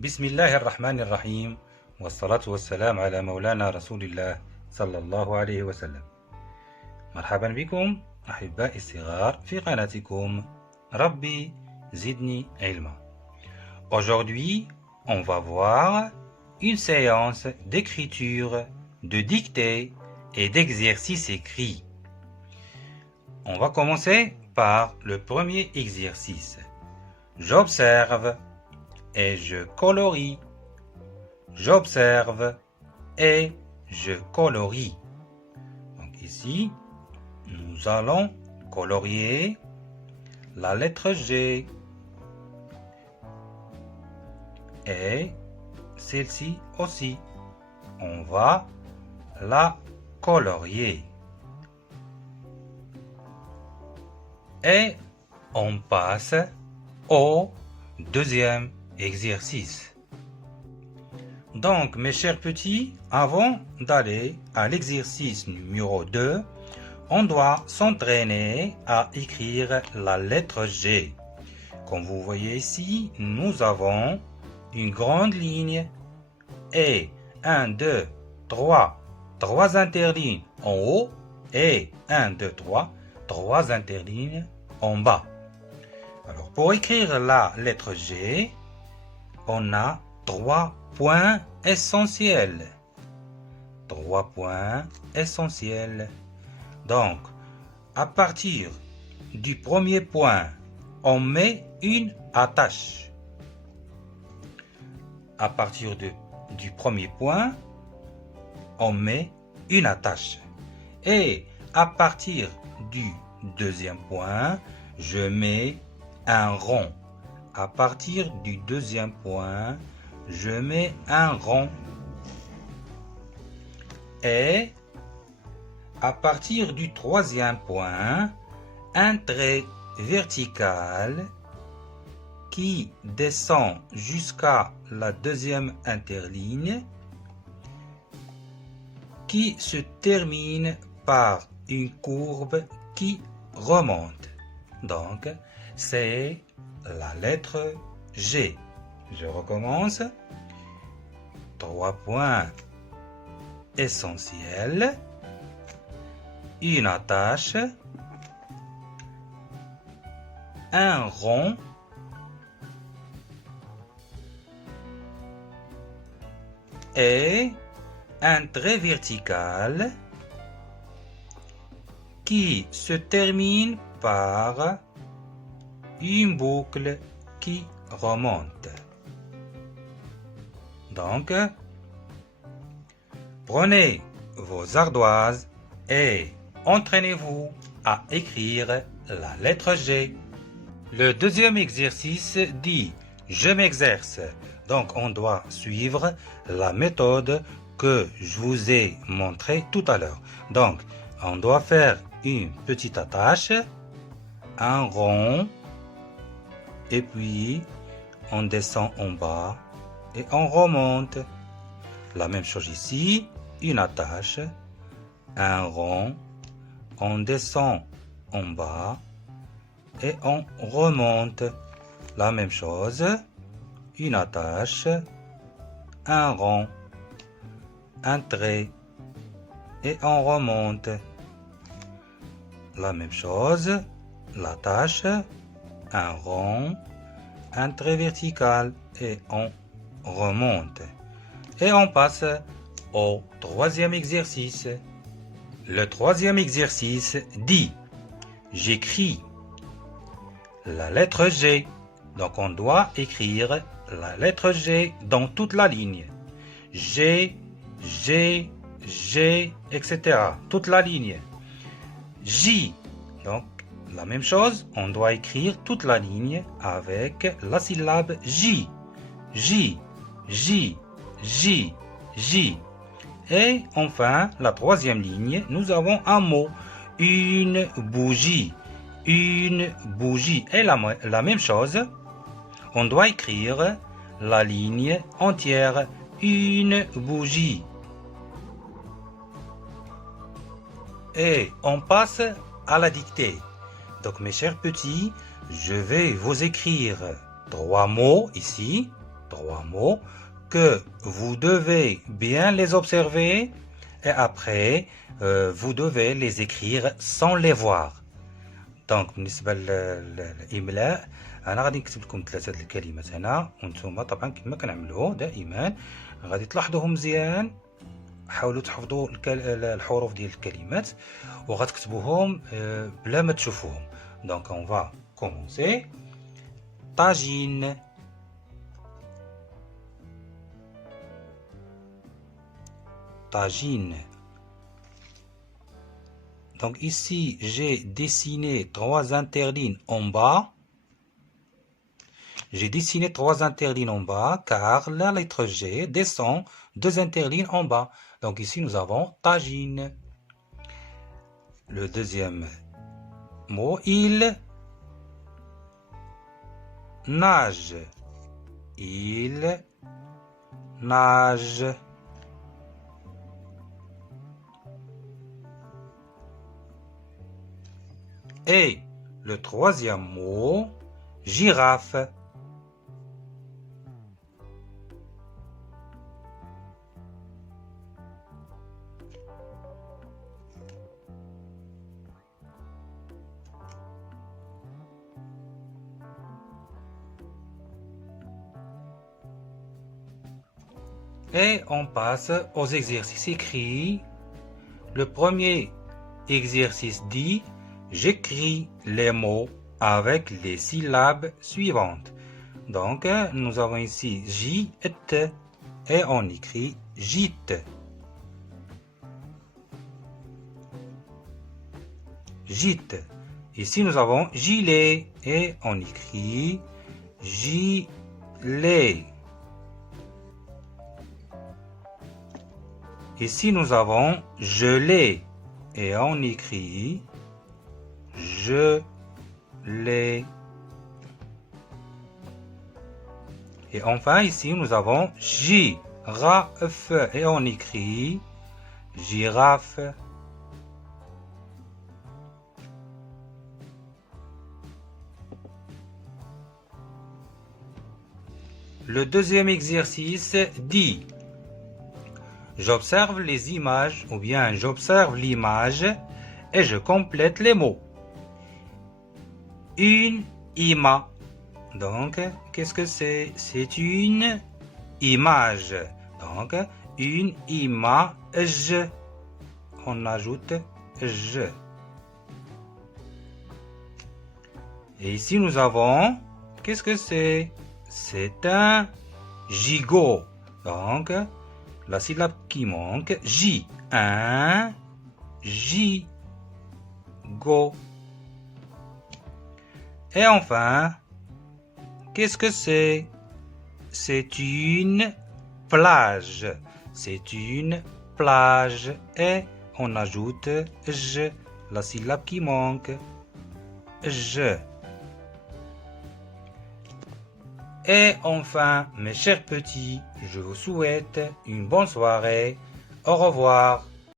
بسم الله الرحمن الرحيم والصلاة والسلام على مولانا رسول الله صلى الله عليه وسلم. مرحبا بكم أحبائي الصغار في قناتكم ربي زدني علما. Aujourd'hui, on va voir une séance d'écriture, de dictée et d'exercice écrit. On va commencer par le premier exercice. J'observe et je colorie. J'observe et je colorie. Donc ici, nous allons colorier la lettre G. Et celle-ci aussi, on va la colorier. Et on passe au deuxième exercice. Donc, mes chers petits, avant d'aller à l'exercice numéro 2, on doit s'entraîner à écrire la lettre G. Comme vous voyez ici, nous avons une grande ligne et 1, 2, 3 interlignes en haut et 1, 2, 3 interlignes en bas. Alors, pour écrire la lettre G, on a 3 points essentiels. 3 points essentiels. Donc, à partir du premier point, on met une attache. À partir du premier point, on met une attache. Et à partir du deuxième point, je mets un rond. À partir du deuxième point, je mets un rond. Et à partir du troisième point, un trait vertical qui descend jusqu'à la deuxième interligne, qui se termine par une courbe qui remonte. Donc, c'est la lettre G. Je recommence. 3 points essentiels, une attache, un rond, et un trait vertical qui se termine par une boucle qui remonte. Donc, prenez vos ardoises et entraînez-vous à écrire la lettre G. Le deuxième exercice dit « Je m'exerce ». Donc, on doit suivre la méthode que je vous ai montrée tout à l'heure. Donc, on doit faire une petite attache, un rond, et puis on descend en bas et on remonte. La même chose ici, une attache, un rond, on descend en bas et on remonte. La même chose, une attache, un rond, un trait et on remonte. La même chose, l'attache, un rond, un trait vertical et on remonte. Et on passe au troisième exercice. Le troisième exercice dit « J'écris la lettre G ». Donc on doit écrire la lettre G dans toute la ligne. G, G, G, etc. Toute la ligne. J. Donc la même chose, on doit écrire toute la ligne avec la syllabe J. J, J, J, J. Et enfin, la troisième ligne, nous avons un mot. Une bougie. Une bougie. Et la même chose, on doit écrire la ligne entière. Une bougie. Et on passe à la dictée. Donc mes chers petits, je vais vous écrire 3 mots ici. 3 mots que vous devez bien les observer et après vous devez les écrire sans les voir. دونك بالنسبه للاملاء انا غادي نكتب لكم 3 الكلمات هنا وانتم طبعا كما كنعملوا دائما غادي تلاحظوهم مزيان. حاولوا تحفظوا الحروف ديال الكلمات وغتكتبوهم بلا ما تشوفوهم. دونك on va commencer. Tagine. Tagine. Donc ici, j'ai dessiné 3 interlignes en bas. J'ai dessiné 3 interlignes en bas car la lettre G descend 2 interlignes en bas. Donc ici, nous avons tagine. Le deuxième mot, il nage. Il nage. Et le troisième mot, girafe. Et on passe aux exercices écrits. Le premier exercice dit: j'écris les mots avec les syllabes suivantes. Donc, nous avons ici J et T et on écrit gîte. Gîte. Ici, nous avons gilet et on écrit gilet. Ici, nous avons gelé et on écrit gelé. Et enfin, ici, nous avons girafe et on écrit girafe. Le deuxième exercice dit: j'observe les images ou bien j'observe l'image et je complète les mots. Une ima. Donc, qu'est-ce que c'est? C'est une image. Donc, une image. On ajoute je. Et ici, nous avons, qu'est-ce que c'est? C'est un gigot. Donc, la syllabe qui manque, J. Un gigot. Et enfin, qu'est-ce que c'est? C'est une plage. C'est une plage. Et on ajoute je, la syllabe qui manque. Je. Et enfin, mes chers petits, je vous souhaite une bonne soirée. Au revoir.